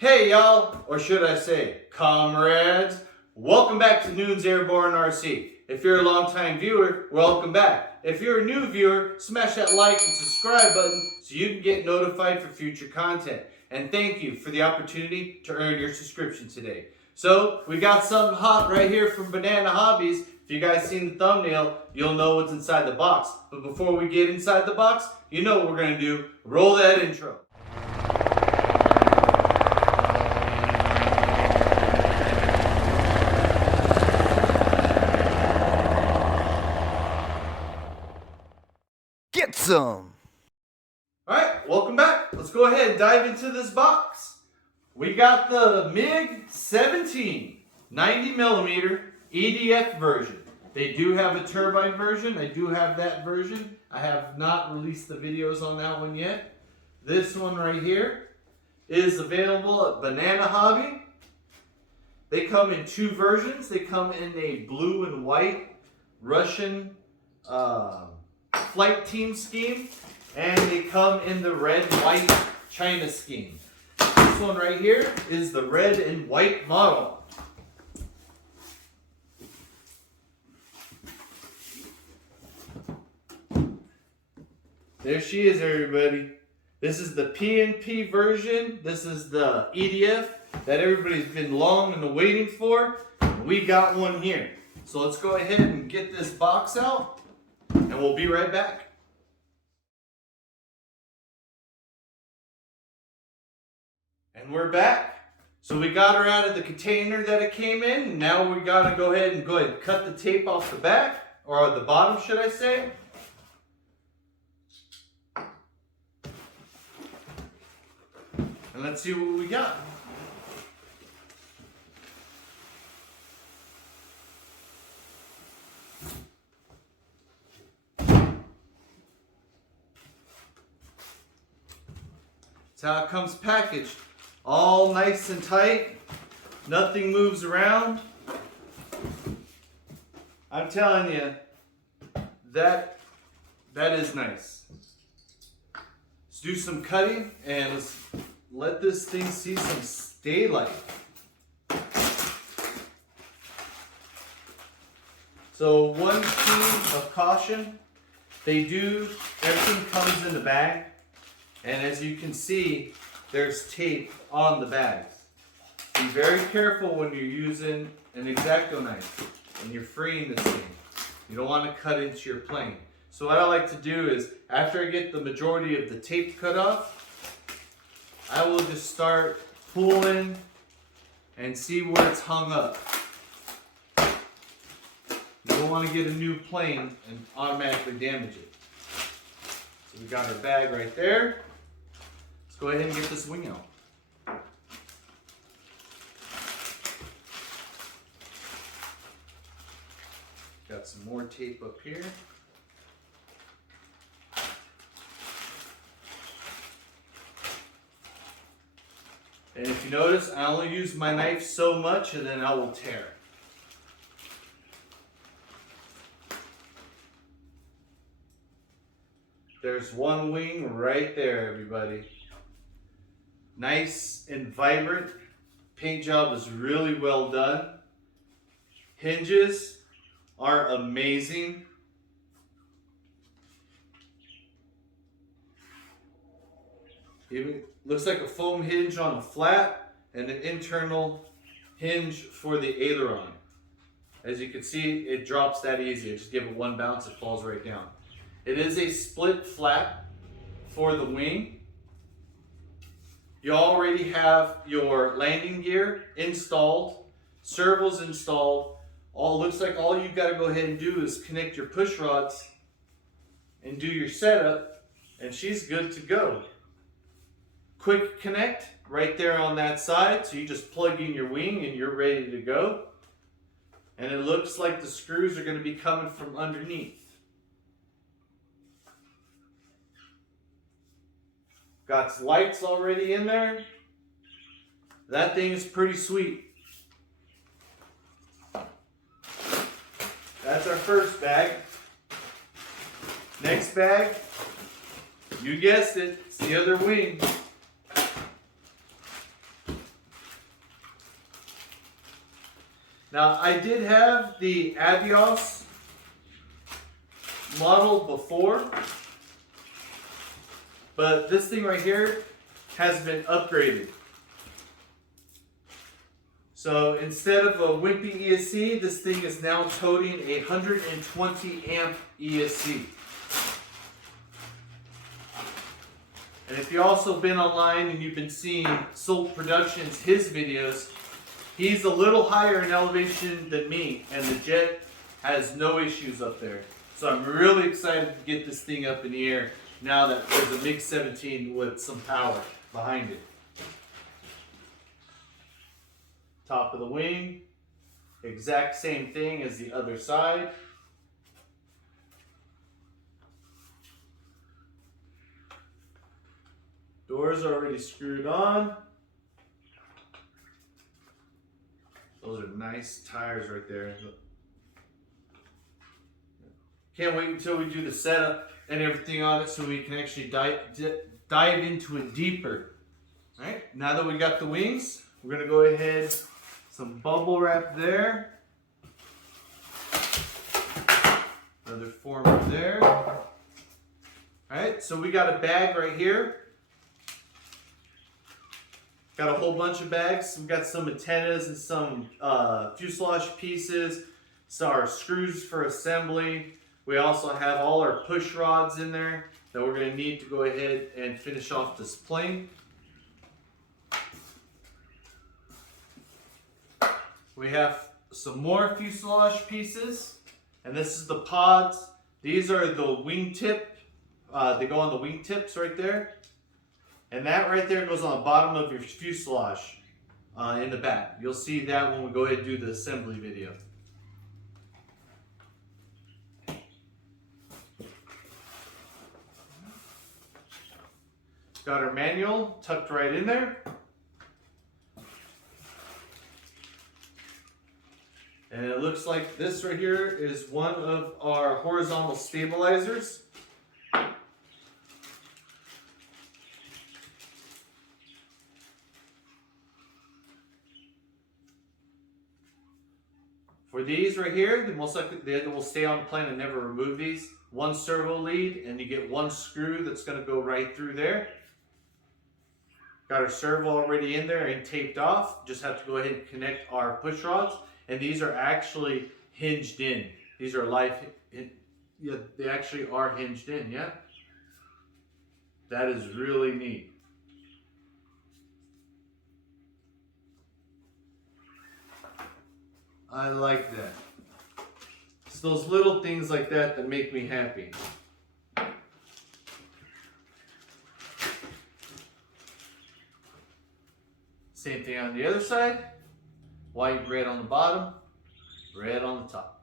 Hey y'all, or should I say comrades, welcome back to Noon's Airborne RC. If you're a long-time viewer, welcome back. If you're a new viewer, smash that like and subscribe button so you can get notified for future content. And thank you for the opportunity to earn your subscription today. So, we got something hot right here from Banana Hobbies. If you guys seen the thumbnail, you'll know what's inside the box. But before we get inside the box, you know what we're going to do. Roll that intro. Get some! Alright, welcome back. Let's go ahead and dive into this box. We got the MIG-17 90mm EDF version. They do have a turbine version. I do have that version. I have not released the videos on that one yet. This one right here is available at Banana Hobby. They come in two versions. They come in a blue and white Russian flight team scheme, and they come in the red white China scheme. This one right here is the red and white model. There she is, everybody. This is the PNP version. This is the EDF that everybody's been long and waiting for. We got one here. So let's go ahead and get this box out, and we'll be right back. And we're back. So we got her out of the container that it came in. Now we gotta go ahead and cut the tape off the back, or the bottom, should I say. And let's see what we got. That's how it comes packaged. All nice and tight. Nothing moves around. I'm telling you, that is nice. Let's do some cutting and let's let this thing see some daylight. So one key of caution, everything comes in the bag. And as you can see, there's tape on the bags. Be very careful when you're using an X-Acto knife and you're freeing this thing. You don't want to cut into your plane. So what I like to do is, after I get the majority of the tape cut off, I will just start pulling and see where it's hung up. You don't want to get a new plane and automatically damage it. So we got our bag right there. Go ahead and get this wing out. Got some more tape up here. And if you notice, I only use my knife so much and then I will tear. There's one wing right there, everybody. Nice and vibrant. Paint job is really well done. Hinges are amazing. It looks like a foam hinge on a flat and an internal hinge for the aileron. As you can see, it drops that easy. I just give it one bounce, it falls right down. It is a split flap for the wing. You already have your landing gear installed, servos installed. Looks like all you got to go ahead and do is connect your push rods and do your setup, and she's good to go. Quick connect right there on that side, so you just plug in your wing and you're ready to go. And it looks like the screws are going to be coming from underneath. Got lights already in there. That thing is pretty sweet. That's our first bag. Next bag, you guessed it, it's the other wing. Now, I did have the Avios model before, but this thing right here has been upgraded. So instead of a wimpy ESC, this thing is now toting a 120 amp ESC. And if you've also been online and you've been seeing Salt Productions, his videos, he's a little higher in elevation than me, and the jet has no issues up there. So I'm really excited to get this thing up in the air now that there's a MIG-17 with some power behind it. Top of the wing, exact same thing as the other side. Doors are already screwed on. Those are nice tires right there. Can't wait until we do the setup and everything on it so we can actually dive into it deeper. All right, now that we got the wings, we're gonna go ahead, some bubble wrap there. Another former there. All right, so we got a bag right here. Got a whole bunch of bags. We've got some antennas and some fuselage pieces, some our screws for assembly. We also have all our push rods in there that we're going to need to go ahead and finish off this plane. We have some more fuselage pieces, and this is the pods. These are the wingtip. They go on the wingtips right there. And that right there goes on the bottom of your fuselage in the back. You'll see that when we go ahead and do the assembly video. Got our manual tucked right in there. And it looks like this right here is one of our horizontal stabilizers. For these right here, the most likely they will stay on the plane and never remove these. One servo lead, and you get one screw that's going to go right through there. Got our servo already in there and taped off. Just have to go ahead and connect our push rods. And these are actually hinged in. These are yeah, they actually are hinged in, yeah? That is really neat. I like that. It's those little things like that that make me happy. Same thing on the other side. White, red on the bottom, red on the top.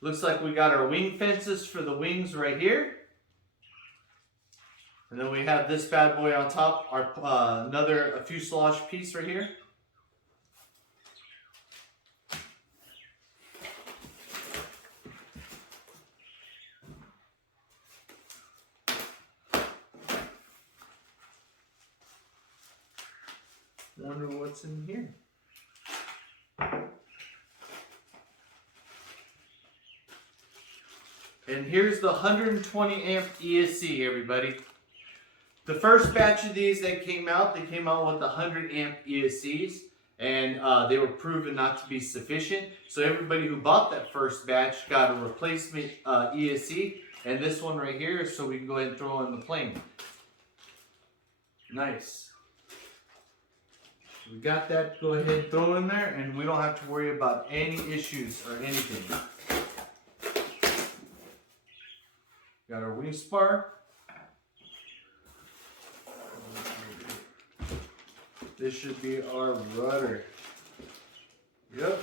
Looks like we got our wing fences for the wings right here. And then we have this bad boy on top, our another fuselage piece right here. Wonder what's in here. And here's the 120 amp ESC, everybody. The first batch of these that came out, they came out with the 100 amp ESCs, and they were proven not to be sufficient. So everybody who bought that first batch got a replacement ESC, and this one right here, so we can go ahead and throw in the plane. Nice. We got that, go ahead and throw in there, and we don't have to worry about any issues or anything. Got our wing spar. This should be our rudder. Yep.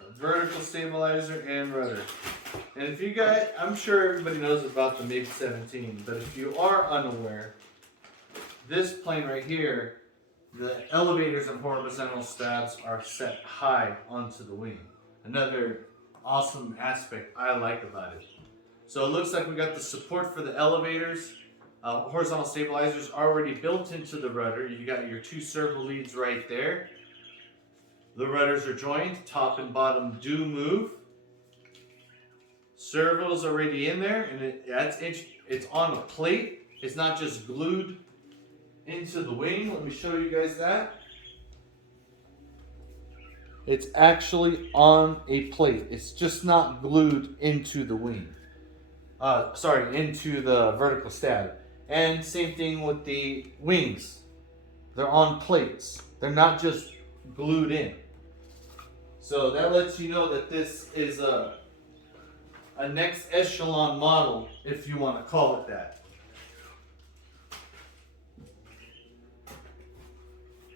A vertical stabilizer and rudder. And if you guys, I'm sure everybody knows about the MIG-17, but if you are unaware, this plane right here, the elevators and horizontal stabs are set high onto the wing. Another awesome aspect I like about it. So it looks like we got the support for the elevators. Horizontal stabilizers already built into the rudder. You got your 2 servo leads right there. The rudders are joined, top and bottom do move. Servo's already in there, and it's on a plate. It's not just glued into the wing. Let me show you guys that. It's actually on a plate. It's just not glued into the wing. Into the vertical stab. And same thing with the wings. They're on plates. They're not just glued in. So that lets you know that this is a next echelon model, if you want to call it that.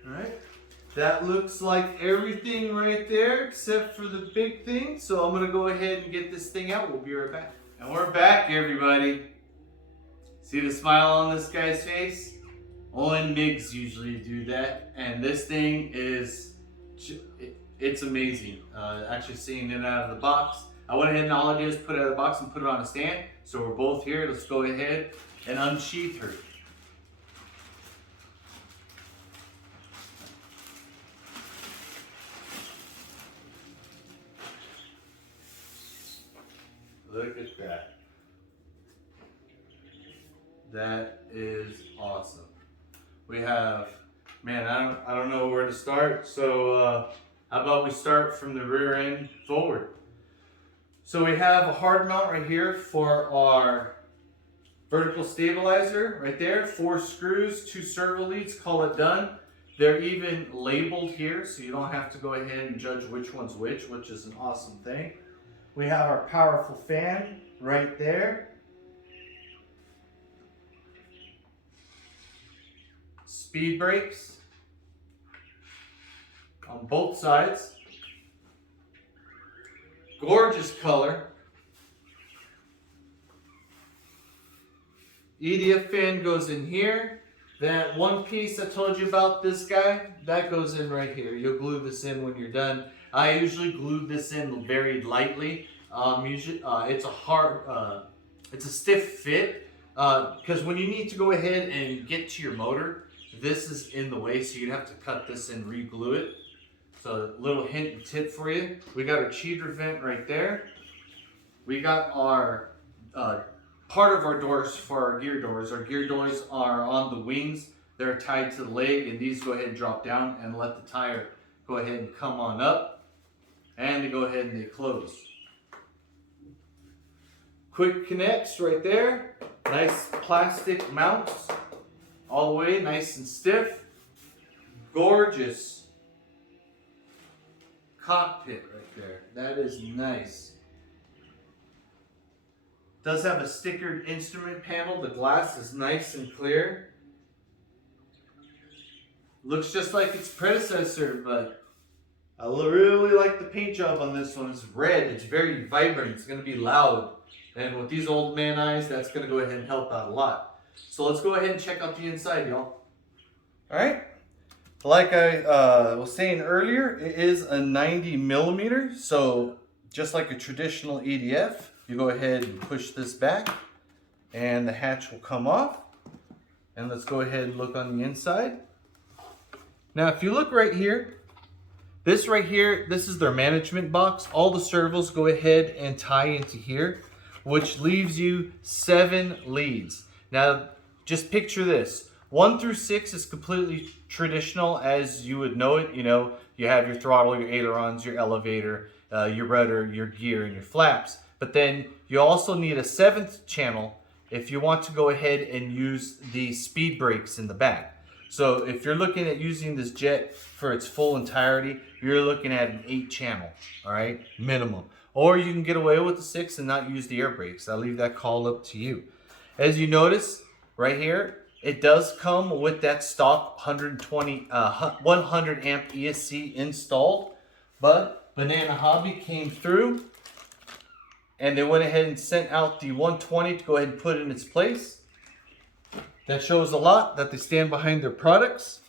Alright. That looks like everything right there except for the big thing. So I'm going to go ahead and get this thing out. We'll be right back. And we're back, everybody. See the smile on this guy's face? Only MIGs usually do that. And this thing is, it's amazing. Actually seeing it out of the box. I went ahead and all I did is put it out of the box and put it on a stand. So we're both here. Let's go ahead and unsheath her. Look at that. That is awesome. We have, man, I don't know where to start. So how about we start from the rear end forward. So we have a hard mount right here for our vertical stabilizer right there. 4 screws, 2 servo leads, call it done. They're even labeled here, so you don't have to go ahead and judge which one's which is an awesome thing. We have our powerful fan right there. Speed brakes on both sides. Gorgeous color. EDF fan goes in here. That one piece I told you about, this guy, that goes in right here. You'll glue this in when you're done. I usually glue this in very lightly. It's a stiff fit because when you need to go ahead and get to your motor, this is in the way, so you'd have to cut this and re-glue it. So a little hint and tip for you. We got our cheater vent right there. We got our part of our doors for our gear doors. Our gear doors are on the wings. They're tied to the leg, and these go ahead and drop down and let the tire go ahead and come on up. And they go ahead and they close. Quick connects right there. Nice plastic mounts. All the way, nice and stiff. Gorgeous cockpit right there. That is nice. Does have a stickered instrument panel. The glass is nice and clear. Looks just like its predecessor, but I really like the paint job on this one. It's red. It's very vibrant. It's going to be loud. And with these old man eyes, that's going to go ahead and help out a lot. So let's go ahead and check out the inside, y'all. All right. Like I was saying earlier, it is a 90mm. So just like a traditional EDF, you go ahead and push this back and the hatch will come off. And let's go ahead and look on the inside. Now, if you look right here, this right here, this is their management box. All the servos go ahead and tie into here, which leaves you 7 leads. Now, just picture this. 1 through 6 is completely traditional as you would know it. You know, you have your throttle, your ailerons, your elevator, your rudder, your gear, and your flaps. But then you also need a 7th channel if you want to go ahead and use the speed brakes in the back. So if you're looking at using this jet for its full entirety, you're looking at an 8 channel, all right, minimum. Or you can get away with the 6 and not use the air brakes. I'll leave that call up to you. As you notice right here, it does come with that stock 100 amp ESC installed, but Banana Hobby came through and they went ahead and sent out the 120 to go ahead and put in its place. That shows a lot that they stand behind their products.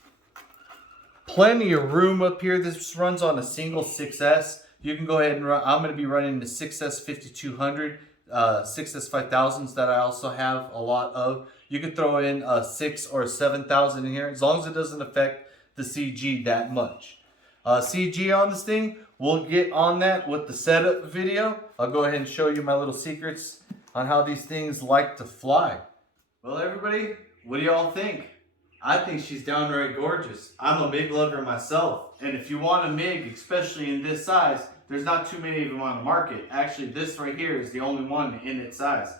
Plenty of room up here. This runs on a single 6S. You can go ahead and run. I'm going to be running the 6S 5200 6S5000s that I also have a lot of. You could throw in a 6 or 7000 in here as long as it doesn't affect the CG that much. CG on this thing, we'll get on that with the setup video. I'll go ahead and show you my little secrets on how these things like to fly. Well, everybody, what do y'all think? I think she's downright gorgeous. I'm a MIG lover myself, and if you want a MIG, especially in this size, there's not too many of them on the market. Actually, this right here is the only one in its size.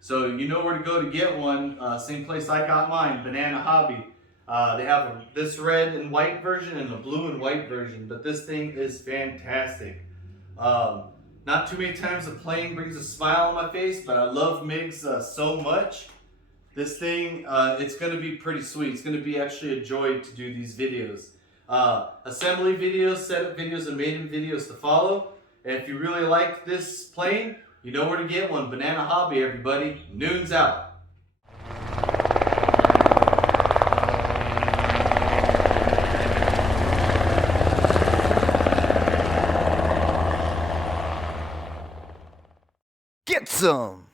So you know where to go to get one. Same place I got mine, Banana Hobby. They have this red and white version and a blue and white version, but this thing is fantastic. Not too many times a plane brings a smile on my face, but I love MIGs so much. This thing, it's going to be pretty sweet. It's going to be actually a joy to do these videos. Assembly videos, setup videos, and maiden videos to follow. And if you really like this plane, you know where to get one. Banana Hobby, everybody. Noon's out. Get some!